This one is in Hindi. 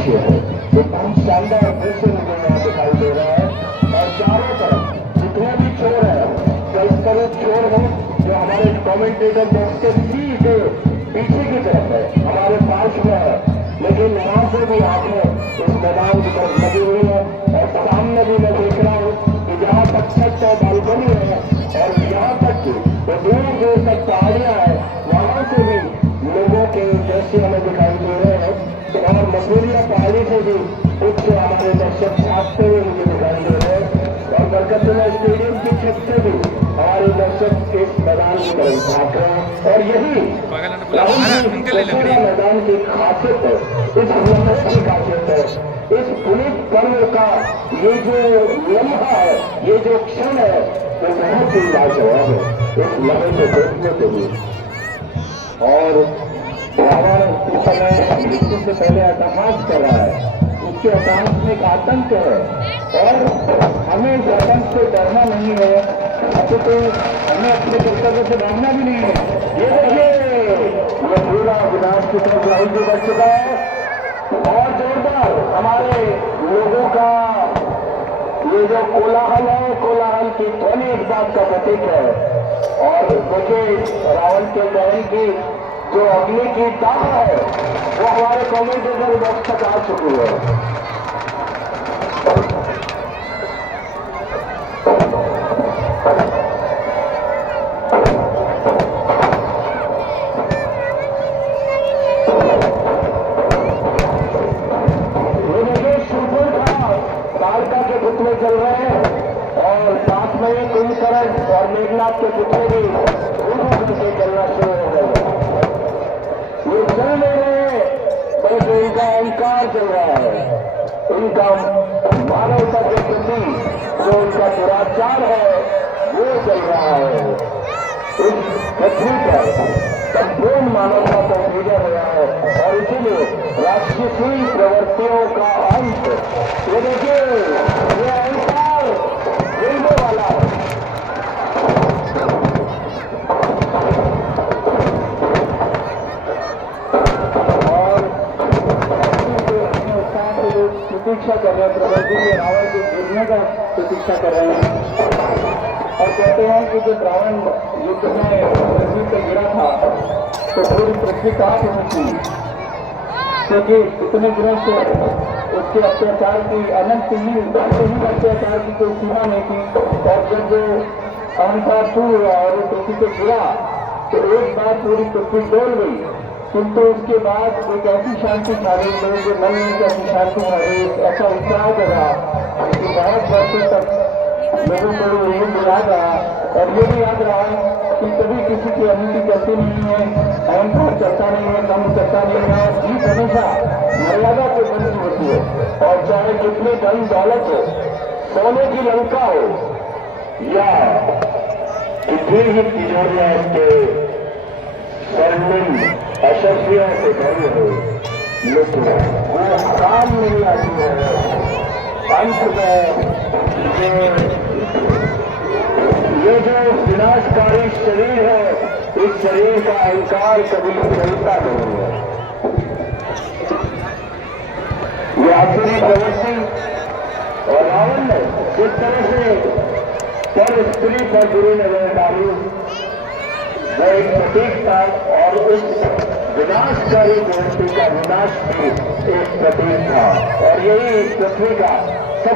दृश्य है। ये बहुत शानदार दृश्य मुझे यहाँ दिखाई दे रहा है और चारों तरफ जितने भी चोर है, कई सारे चोर हैं जो हमारे कमेंटेटर बॉक्स के सीधे पीछे की तरफ है, हमारे पास में है, लेकिन वहां से भी आंखें इस मैदान की तरफ लगी हुई है और सामने भी मैं देख रहा हूँ कि जहाँ तक छत है, बालकनी है और यहाँ तक की तो दूर दूर तक पहाड़ियां है, वहां से भी लोगों के दृश्य हमें दिखाई दे रहे हैं और मसूरिया पहाड़ी से भी कुछ हमारे दर्शक छापते हुए मुझे दिखाई दे रहे हैं और बरकतुल्लाह स्टेडियम की छत से भी हमारे दर्शक इस मैदान की तरफ झाँक रहे हैं और यही मैदान की खासियत है, इस हुनर की खासियत है, इस पुलिस पर्व का ये जो लम्हा है, ये जो क्षण है, वो बहुत ही लाजवाब है। इस लम्हे को देखने के लिए और रावण इस समय मृत्यु से पहले अट्टहास कर रहा है, उसके अट्टहास में एक आतंक है और हमें इस आतंक से डरना नहीं है, तो हमें अपने कर्तव्य से भागना भी नहीं है। ये देखिए ये पूरा विनाश की तरफ राहुल बढ़ चुका है और जोरदार हमारे लोगों का ये जो कोलाहल है, कोलाहल की ध्वनि इस बात का प्रतीक है। और देखिए रावण के दहन की जो अग्नि की दाह है वो हमारे कमेंटेटर बॉक्स तक आ चुकी है। पुतले चल रहे हैं और साथ में ही कुंभकर्ण और मेघनाथ के पुतले भी धूम से चलना शुरू हो गए। ये चल नहीं रहे बल्कि इनका अहंकार चल रहा है, इनका मानवता के प्रति जो उनका दुराचार है वो चल रहा है। इस पृथ्वी पर संपूर्ण मानवता को भेजा गया है और इसीलिए राक्षसी प्रवृत्तियों का अंत ये देखिए ये अहंकार गिरने वाला है। और अपने उत्साह से लोग प्रतीक्षा कर रहे हैं, प्रवृत्ति के रावण के गिरने का प्रतीक्षा कर रहे हैं और कहते हैं कि जब रावण युद्ध में पृथ्वी पर गिरा था तो पूरी पृथ्वी कांप रही थी, क्योंकि इतने दिनों से उसके अत्याचार की अनंत ही अत्याचार की कोई सीमा नहीं थी और जब वो अहंकार शुरू हुआ और वो पृथ्वी पे गिरा तो एक बार पूरी पृथ्वी डोल गई, किंतु उसके बाद एक ऐसी शांति छा गई, लोगों के मन में एक ऐसी शांति छा गई, ऐसा उत्साह रहा कि बहुत वर्षों तक लोगों को ये याद रहा और ये भी याद रहा कि कभी किसी की अनिति करती नहीं है, अहंकार करता नहीं है, कम करता नहीं है, जीत हमेशा मर्यादा के बंदी होती है और चाहे कितनी धन दौलत हो, सोने की लंका हो या कितनी ही तिजोरियां के स्वर्णिम अशस्त्रियों से भरी हो, लेकिन वो काम नहीं आती है। अंत में ये जो विनाशकारी शरीर है, इस शरीर का अहंकार कभी चलता नहीं है। ये आखिरी प्रवृत्ति और रावण ने जिस तरह से पर स्त्री पर बुरी नजर डाली वो एक प्रतीक था और उस विनाशकारी प्रवृत्ति का विनाश भी एक प्रतीक था और यही इस पृथ्वी का